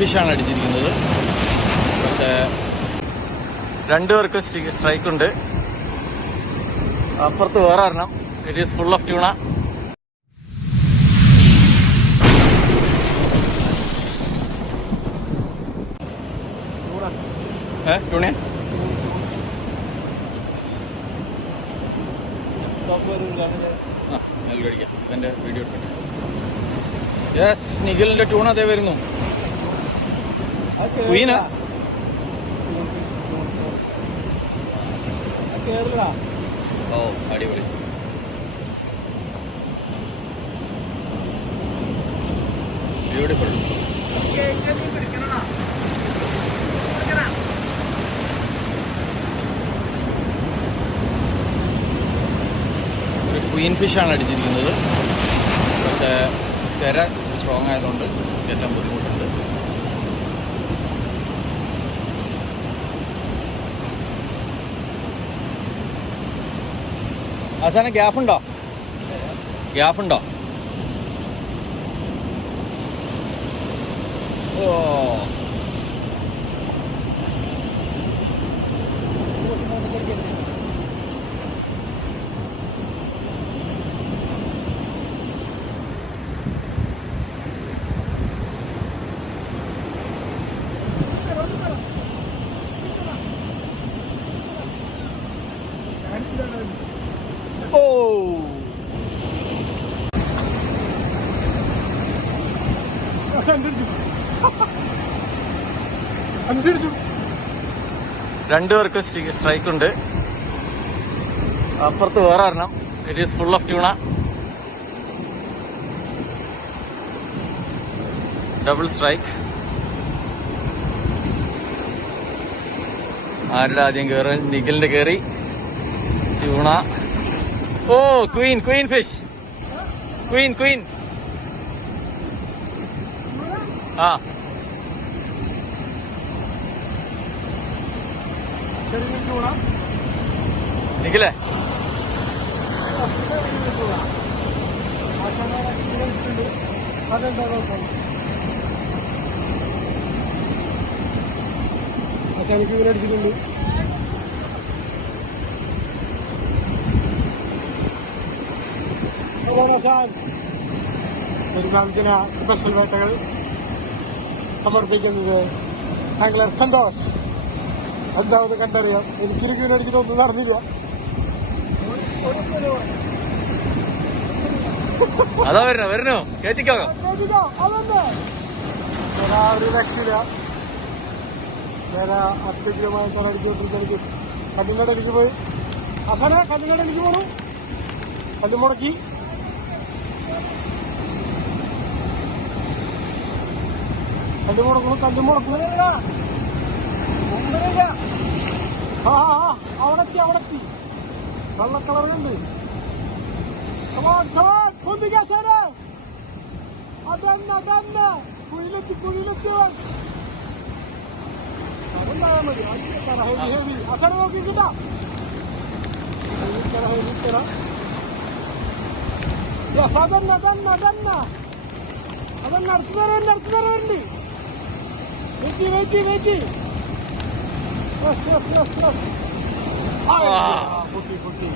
ഫിഷാണ് അടിച്ചിരിക്കുന്നത്. പക്ഷേ രണ്ടുപേർക്ക് സ്ട്രൈക്ക് ഉണ്ട്. അപ്പുറത്ത് വേറെ ഒരെണ്ണം. It is full of tuna. Tuna കടിക്കാം. എന്റെ വീഡിയോ എടുക്കട്ടെ. യെസ്, നിഖിലിന്റെ ട്യൂണ അതേ വരുന്നു. ക്വീനാ? ഓ, അടിപൊളി. ബ്യൂട്ടിഫുൾ. ഒരു ക്വീൻ ഫിഷാണ് അടിച്ചിരിക്കുന്നത്. പക്ഷേ തിര സ്ട്രോങ് ആയതുകൊണ്ട് എല്ലാം ബുദ്ധിമുട്ടുണ്ട്. അവസാനം ഗ്യാപ്പുണ്ടോ? ഓ, രണ്ടുപേർക്ക് സ്ട്രൈക്ക് ഉണ്ട്. അപ്പുറത്ത് വേറെ ഒരെണ്ണം. It is full of tuna. Double strike. ആരുടെ ആദ്യം കയറി? നിഖിലിന്റെ കയറി. ട്യൂണ. ഓ, ക്വീൻ ഫിഷ്. ക്വീൻ. ആ, നിഖിലേ, ആശാനിക്ക് വീലടിച്ചിട്ടുണ്ട്. പെരുന്നാളിന് സ്പെഷ്യൽ വേട്ടകൾ സമർപ്പിക്കുന്നത് ആംഗ്ലർ സന്തോഷ്. എന്താണെന്ന് കണ്ടറിയാം. എനിക്കൊരു വീലടിച്ചിട്ടൊന്നും നടന്നില്ല. അതാ വരുന്നു കേറ്റിക്കോ. ഒരു രക്ഷയില്ല. ഞാൻ അത്യധികമായി തലടിച്ചോണ്ടിരിക്കും. കല്ലുങ്ങടടിച്ച് പോയി. അവസാനം കല്ലുങ്ങടടിച്ച് പോണു. കല്ല് മുടക്കി. കല്ല് മുടക്കുന്നു. അവിടെത്തി വെള്ളക്കളറുണ്ട്. അതന്നെ കുഴിലെത്തി. അതുണ്ടായാൽ മതി. ഹെവി അസറ നോക്കിക്കിട്ടാ. അതന്നെ അടുത്ത് തരവുണ്ട്. വെയിറ്റ്. Yes. Kutti.